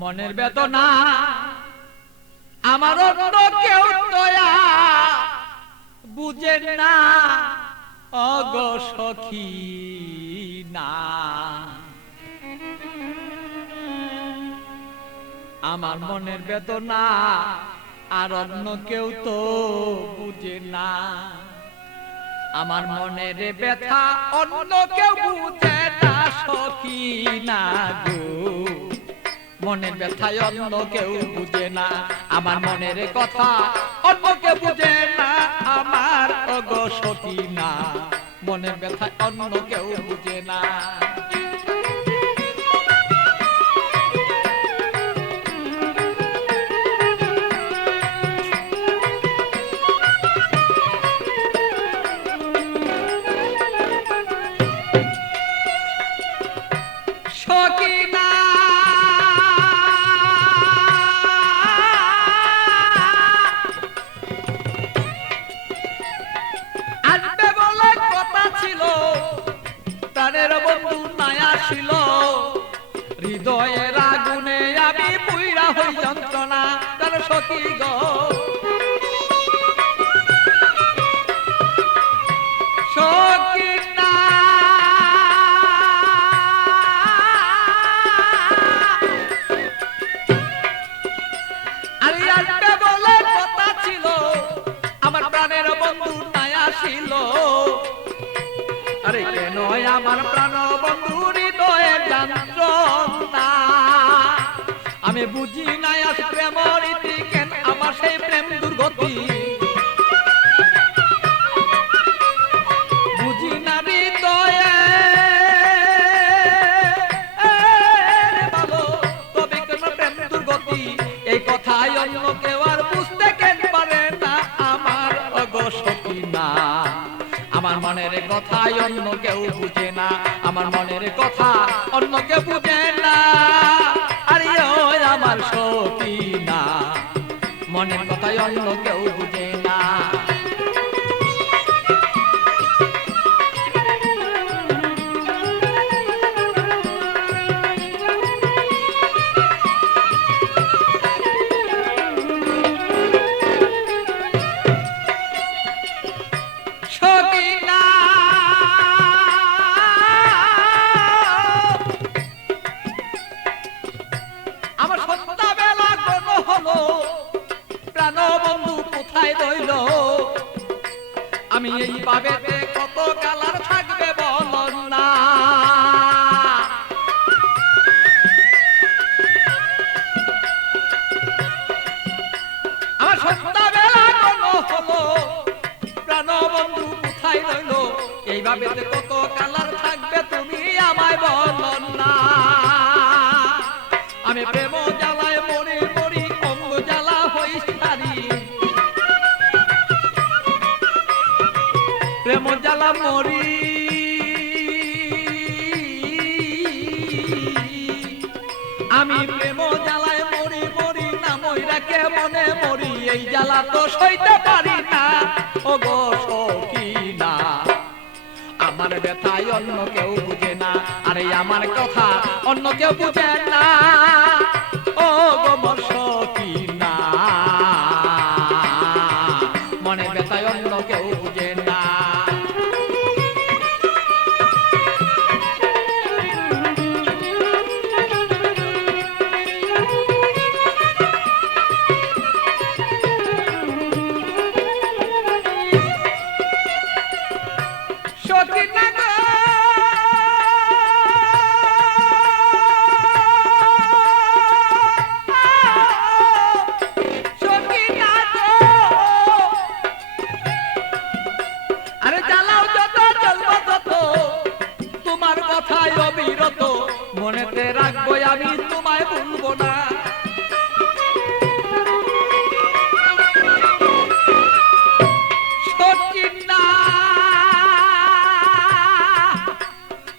মনের বেদনা আমার অন্য কেউ দয়া বুঝে না অগো সখী না। আমার মনের বেদনা আর অন্য কেউ তো বুঝে না। আমার মনের ব্যথা অন্য কেউ বুঝে না সখী না গো। মনের ব্যথায় অন্য কেউ বুঝে না, আমার মনের কথা অন্য কেউ বুঝে না আমার অগো সখী না। মনের ব্যথায় অন্য কেউ বুঝে না। সখী না আসবে বলে কথা ছিল, প্রাণের বন্ধু নাই আসিল। হৃদয়ের আগুনে আমি পুইরা হই যন্ত্রণা তার সখী গো। সখী না আরে আসবে বলে কথা ছিল, আমার প্রাণের বন্ধু নাই আসিল। আরে কেন আমার প্রাণ বন্ধু হৃদয়ের যন্ত্রণা আমি বুঝি নাই আজ প্রেম রীতি কেন আমার সেই প্রেম দুর্গতি। বুঝি না হৃদয়ে ভালো তবে কেন প্রেম দুর্গতি। এই কথাই অন্য কেউ আর বুঝতে কেন পারে না আমার অগো সখী না। আমার মনের কথাই অন্য কেউ বুঝে না, আমার মনের কথা অন্য কেউ বুঝে না। আরে ওই আমার সখী না, মনের কথাই অন্য কেউ বুঝে না। সখী না আমার সন্ধ্যাবেলা গণ হলো, প্রাণ বন্ধু কোথায় রইল। আমি এই ভাবেতে কত কালার থাকবে বল না। আমার সন্ধ্যাবেলা গণ হলো, প্রাণ বন্ধু কোথায় রইল। এই ভাবেতে কত কালার থাকবে তুমি আমায় বল না। আমি প্রেম জ্বালায় মরি মরি অঙ্গ জ্বালা হই সারি। প্রেম জ্বালা মরি আমি প্রেম জ্বালায় মরি মরি না মইরা কে মনে মরি। এই জ্বালা তো সইতে পারি না ওগো সখী না। আমার ব্যথায় অন্য কেউ বুঝে না, আরে আমার কথা অন্য কেউ বুঝে না ও গো মোর সখী না। মনের ব্যথায় অন্য কেউ বুঝে না। সখী না গো সখী না গো আরে জ্বালাও যত জ্বলবো তত তোমার কথায় অবিরত। মনেতে রাখবো আমি তোমায় ভুলবো না। সখী না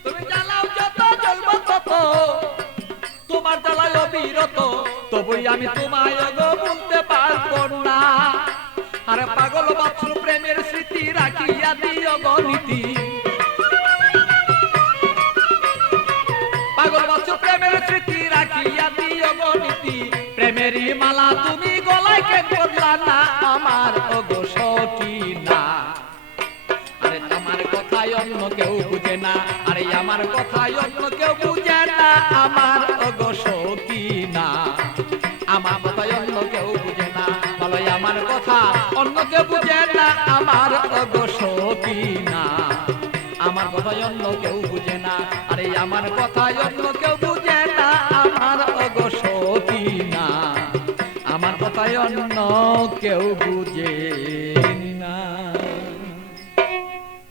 তুমি জ্বালাও যত জ্বলবো তত তোমার জ্বালায় অবিরত। তবুই আমি তোমায় গো বলতে পারবো না। আরে পাগল বাছুর প্রেমের স্মৃতি রাখিয়া দিও গো নীতি। পাগল বাছুর প্রেমের স্মৃতি রাখিয়া দিও গো নীতি। মালা তুমি গলায় কেন পরলা না আমার ওগো সকিনা। আরে আমার কথায় অন্য কেউ বুঝে না, আরে আমার কথায় অন্য কেউ বুঝে না আমার ওগো সকিনা। আমার কথায় অন্য কেউ বুঝে না, বলো আমার কথা অন্য কেউ বুঝে না আমার ওগো সকিনা। আমার কথায় অন্য কেউ বুঝে না, আরে আমার কথায় অন্য কেউ বুঝে না আমার ওগো সকিনা। আমার কথায় অন্য কেউ বুঝে